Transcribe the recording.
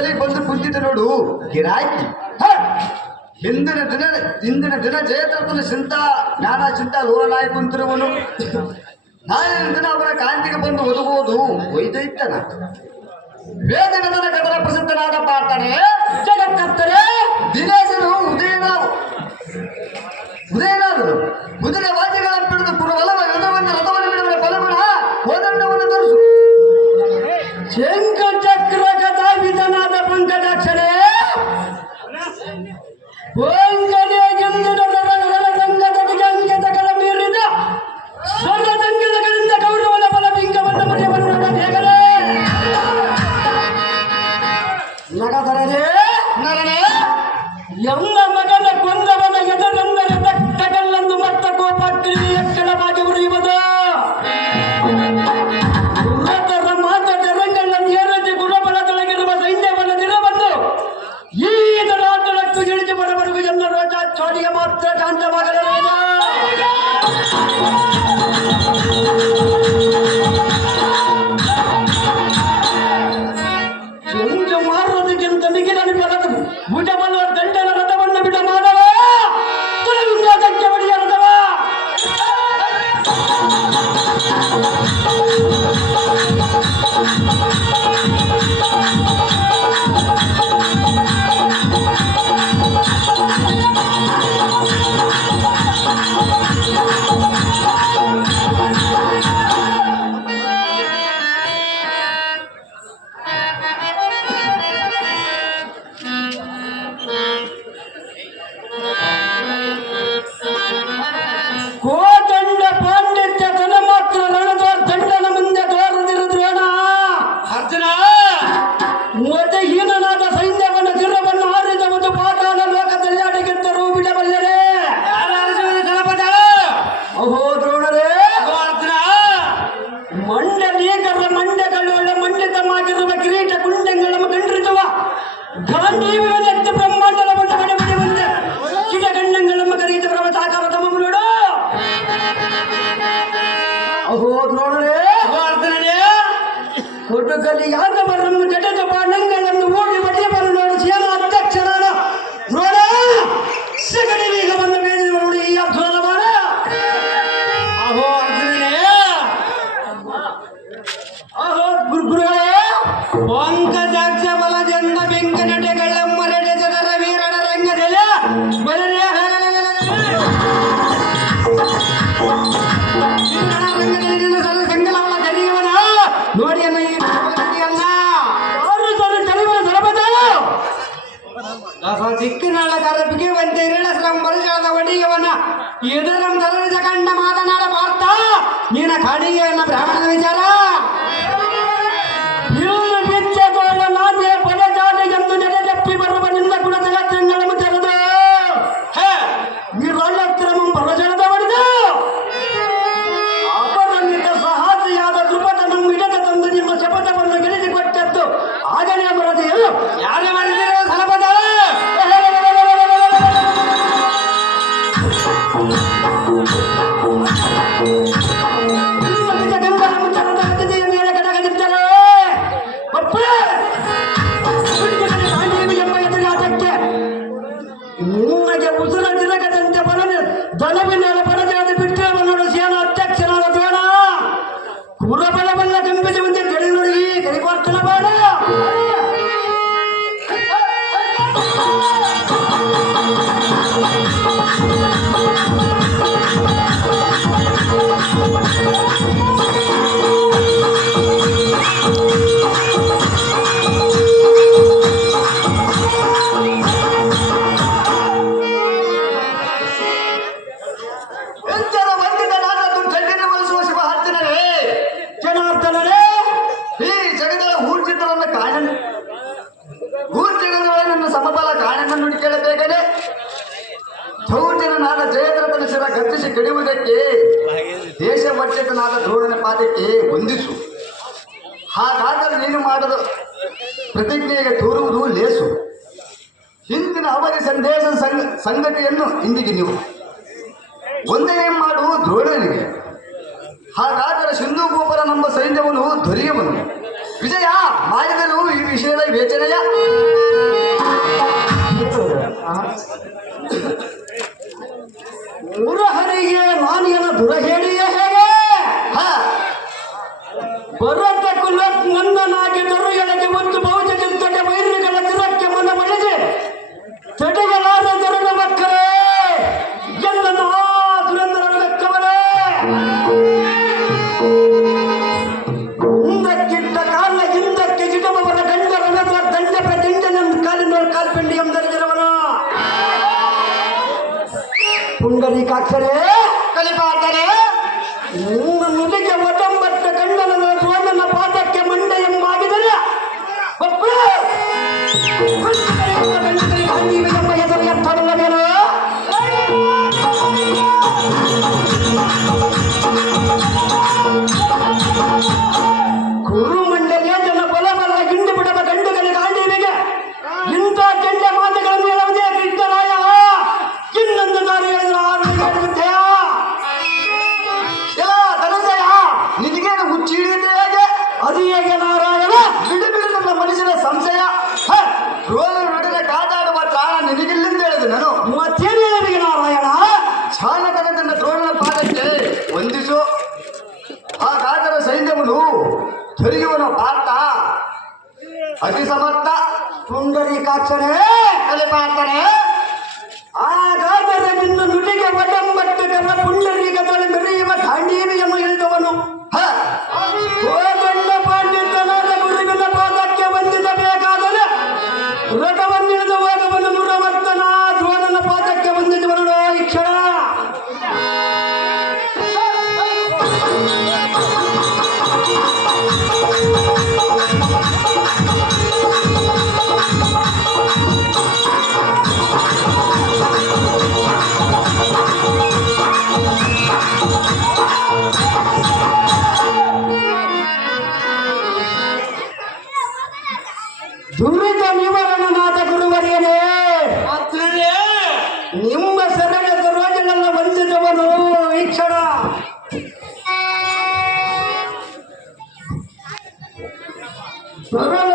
ತಲೆಗೆ ಬಂದು ಕುಂತಿದ್ದ ನೋಡು ಗಿರಾಕಿ. ಇಂದಿನ ದಿನ ಜಯದ್ರಥನ ಚಿಂತ ಜ್ಞಾನ ಚಿಂತ ಲೋಲನಾಯಿ ಕುಂತಿರುವನು. ನಾಳಿನ ದಿನ ಅವರ ಕಾಂತಿಗೆ ಬಂದು ಒದಗುವುದು ವೈದೈತ್ಯನ ವೇದಗದನ ಕದನ ಪ್ರಸಿದ್ಧನಾದ ಪಾಠನೆ ಜಗತ್ತರೆ ದಿನೇಶನು ಉದಯನಾದರು ಕುದುರೆ ವಾದ್ಯಗಳನ್ನು ಬಿಡಿದು ಪುರವಲವ ಯುಧವನ್ನು ರಥವನ್ನು ಬಿಡುವ ಫಲಗುಣ ಕೋದಂಡವನ್ನು ತೋರಿಸು. ಶಂಖಚಕ್ರ ಕಥಾವಿಧನಾದ ಪಂಕಜಾಕ್ಷರೇ ರಂಗದ ಮೀರಿದ ಸ್ವರ್ಗದಂಗದಗಳಿಂದ ಗೌರವದ ಫಲಬಿಂಗವನ್ನು ಮರೆಯವನ್ನು ಬೇಗಲೇ ನಗದರೇ ನರನೇ ಎಲ್ಲ ಮಗನ ಕೊಂದವನ ಎದರೆಂದರೆ ತಟ್ಟಗಲ್ಲಂದು ಮತ್ತ ಕೋಪಕ್ಕೆ ಎಕ್ಕಳವಾಗಿ ಉರಿಯುವುದು. ರಥರ ಮಾತದ ರಂಗಗಳನ್ನು ಏರದೆ ಗುಣಬಲದೊಳಗಿರುವ ಸೈನ್ಯವನ್ನು ನಿರಬಂದು ಈ ದರಾಟಳಕ್ಕೂ ಇಳಿದು ಬರಬರುವ ಎಲ್ಲ ರೋಜಾಚಾರ್ಯ ಮಾತ್ರ ಶಾಂತವಾಗಲೇನು. ಒಂದು ಮಾರುವುದಕ್ಕಿಂತ ಮಿಗಿಲನ್ನು ಬರದು ಭುಜಬಲ ದಂಡನ ರಥವನ್ನು ಬಿಡ ಮಾಡವ ತುಲವಿಂದಕ್ಕೆ ಬಡಿಯ ರಥವ ಕೋದಂಡ ಪಾಂಡಿತ್ಯ ತನ ಮಾತ್ರ ರಣದ ದಂಡನ ಮುಂದೆ ತೋರದಿರುದ್ರೋಣ ಅರ್ಜುನ ಮತಹೀನನಾದ ಸೈನ್ಯವನ್ನು ದಿರವನ್ನು ಆರಿದವುದು ಪಾತಾಳ ಲೋಕದಲ್ಲಿ ಅಡಗಿದ್ದರೂ ಬಿಡಬಲ್ಲರೆ. ಅಹೋ ದ್ರೋಣರೇ ಅರ್ಜುನ ಮಂಡಲೀಕರ ಮಂಡಗಳೊಳ್ಳೆ ಮಂಡಿತವಾಗಿರುವ ಕಿರೀಟ ಕುಂಡಗಳನ್ನು ಕಂಡಿರುವ ಗಾಂಧೀವ್ಯನೆತ್ತು ಬ್ರಹ್ಮಾಂಡದ ಬಂಡ ಬಡಬಡಿ ಮುಂದೆ ಕಿಟಗಂಡಗಳನ್ನು ಕರೀತ ಪ್ರವತಾಕಾರ ತಮ್ಮ ನೋಡು. ಅಹೋ ನೋಡರೇ ಕೊಡುಗಲಿ ಯಾದವರನ್ನು ಜಟದ ಬಾಣಂಗಳನ್ನು ಓಡಿ ಬಡಿಯ ಬರು ನೋಡು ಸೇನಾ ಅಧ್ಯಕ್ಷರಾದ ನೋಡ ಸಗಡಿ ವೇಗವನ್ನು ಬೇಡಿದ ನೋಡಿ ಈ ಅರ್ಜುನನ ಬಾಣ. ಅಹೋ ಅರ್ಜುನನೇ ಅಹೋ ಗುರುಗಳೇ ಪಂಕಜಾಕ್ಷ ಬಲದಿಂದ ಬೆಂಕನಟೆಗಳ ಮರಡೆ ಜನರ ವೀರನ ರಂಗದಲ್ಲ ಬಲನೇ ಸಂಗಲವನ ಕರಿಯವನ ನೋಡಿ ಅನ್ನ ಈ ಸಿಕ್ಕಿನಾಳ ಕರಪಿಗೆ ಬಂತೆ ಇರಳಸ್ರಂ ಪರಿಸರದ ಒಡಿಯವನ ಇದರಂ ದರಜ ಕಂಡ ಮಾತನಾಡ ಪಾರ್ಥ ನೀನ ಕಾಡಿಗೆಯನ್ನ ಬ್ರಾಹ್ಮಣದ ವಿಚಾರ ಇನ್ನು ಬಿಚ್ಚತೋಳ ನಾನೇ ಪದಜಾತಿ ಎಂದು ನೆಲೆದಪ್ಪಿ ಬರುವ ನಿನ್ನ ಗುಣ ಜಗತ್ತನ್ನು ತೆರೆದು ವಿರಳಕ್ರಮಂ ಪರಜನದ ಹೊಡೆದು ಅಪರಮಿತ ಸಹಾಸಿಯಾದ ಕೃಪತನಂ ಇಡದ ತಂದು ನಿಮ್ಮ ಶಪಥವನ್ನು ಗೆಲ್ಲಿಸಿಕೊಟ್ಟದ್ದು ಆಗಲೇ ಬರದೆಯರು ಯಾರೇ ಮಾಡಿದಿರೋ ಸಲಪದ ನಿಮಗೆ ಉಸಿರ ತಿರಗದಂತೆ ಬರಲು ಬಲವಿನ ಪರಜಾತಿ ಬಿಟ್ಟರೆ ನೋಡು ಸೇನಾ ಅಧ್ಯಕ್ಷನಾದ ದ್ರೋಣ ಕುರಬಲವನ್ನ ಕಂಪಿಸುವಂತೆ ಗಡಿ ನುಡಿ ಕರಿಪಾರ್ತನ ಬಾಡ. ಸಮಬಲ ಕಾಣೆಯನ್ನು ಕೇಳಬೇಕೇ ಚೌರ್ಯನಾದ ಜಯದ್ರಥನ ಶಿರ ಗರ್ಜಿಸಿ ಕೆಡುವುದಕ್ಕೆ ದೇಶ ವಂಚಿತನಾದ ದ್ರೋಣನ ಪಾದಕ್ಕೆ ವಂದಿಸು. ಹಾಗಾದರೆ ನೀನು ಮಾಡದ ಪ್ರತಿಜ್ಞೆಗೆ ತೋರುವುದು ಲೇಸು. ಹಿಂದಿನ ಅವಧಿ ಸಂದೇಶ ಸಂಗತಿಯನ್ನು ಇಂದಿಗೆ ನೀವು ಒಂದೇ ಮಾಡು ದ್ರೋಣನಿಗೆ. ಹಾಗಾದರೆ ಸಿಂಧು ಗೋಪುರ ನಮ್ಮ ಸೈನ್ಯವನ್ನು ದೊರೆಯುವನು. ವಿಜಯ ಮಾಡಿದರೂ ಈ ವಿಷಯದ ವೇಚನೆಯ ಮುರಹರಿಗೆ ಮಾನಿಯನ ದುರ ಹೇಳಿಯೇ ಹೇಗೆ ಹ ಬರತ ಕುಲ ನಂದನಾಗಿ ದೊರೆಯೊಳಗೆ ಒಂದು ಬಹುಜನಿಂತಡೆ ವೈರ್ಯಗಳ ತಿರಕ್ಕೆ ಮನ ಒಳಗೆ ತಡೆಗಳಾದ ಜರುಗ ಮಕ್ಕಳೇ ಎಲ್ಲ ಸುರೇಂದ್ರವರೇ ಮುಂದಕ್ಕಿಟ್ಟ ಕಾಲ ಹಿಂದಕ್ಕೆ ಗಿಡಬವರ ಗಂಡರ ದಂಡ ಪ್ರತಿಂಡನ ಕಾಲಿನ ಕಾಲ್ಪಿಂಡಿ ಎಂದರಿದರವನ ಪುಂಡರೀಕಾಕ್ಷರೇ ಕಲಿಪಾತರೆ ನಿಮ್ಮ ನುಡಿಗೆ ಒಡಂಬಟ್ಟ ಗಂಡನ ಸೋಮನ ಪಾದಕ್ಕೆ ಮಂಡೆ ಎಂಬಾಗಿದರೆ ಎಂಬ ಹೆಸರು ಎತ್ತರಲ್ಲವೇನೋ ಗುರುಮಂಡಲಿಯ ಜನ ಬಲವಲ್ಲ ಗಿಂಡಿ ಬಿಡದ ಗಂಡುಗಳಿಗೆ ಗಾಂಡೀವಿಗೆ ಇಂಥ ಕೆಂಡ ಮಾತುಗಳನ್ನು ಹೇಳುವುದೇ ಕೃಷ್ಣರಾಯ ಇನ್ನೊಂದು ದಾರಿ ಹೇಳಿದ್ರು ಆರುದ್ಯ ಧನಂಜಯ ನಿನಗೇನು ಹುಚ್ಚಿ ಹಿಡಿಯುತ್ತೆ ಹೇಗೆ ಅದು ಹೇಗೆ ನಾರಾಯಣ ಬಿಡು ಬಿಡು ನನ್ನ ಮನುಷ್ಯನ ಸಂಶಯ ರೋಗನೊಡನೆ ಕಾದಾಡುವ ತ್ರಾಣ ನಿನಗಿಲ್ಲಿಂದ ಹೇಳಿದೆ ನಾನು ಮತ್ತೇನು ಹೇಳಿದೆ ನಾರಾಯಣ ಚಾಣಕನ ತನ್ನ ದ್ರೋಣನ ಪಾದಕ್ಕೆ ವಂದಿಸು ಆ ಕಾದರ ಸೈನ್ಯವನ್ನು ತೊರೆಯುವನ ಪಾರ್ಥ ಅತಿ ಸಮರ್ಥ ಪುಂಡರೀಕಾಕ್ಷರೇ ಕಲಿಪಾತರೆ ಹಾಗಾದರೆ ನಿನ್ನ ನುಡಿಗೆ ಒಡಂಬಟ್ಟಗರ ಪುಂಡರೀಕದಲ್ಲಿ ಮೆರೆಯುವ ಗಾಂಡೀವಿಯನ್ನು ಇಳಿದವನು ಕೋದಂಡ ಪಾಂಡಿತನಾದ ಗುರುವಿನ ಪಾದಕ್ಕೆ ವಂದಿಸಬೇಕಾದರೆ ವ್ರತವನ್ನಿಳಿದು ಹೋಗವನು ಮುರವರ್ತನ ದ್ರೋಣನ ಪಾದಕ್ಕೆ ವಂದಿಸುವನು ಈ ಕ್ಷಣ ದುರಿತ ನಿವಾರಣನಾದ ಗುರುವರಿಯನೇ ನಿಮ್ಮ ಸರಳದ ರೋಜನನ್ನ ವಂದಿಸುವನು ಈ ಕ್ಷಣ ಸರಳ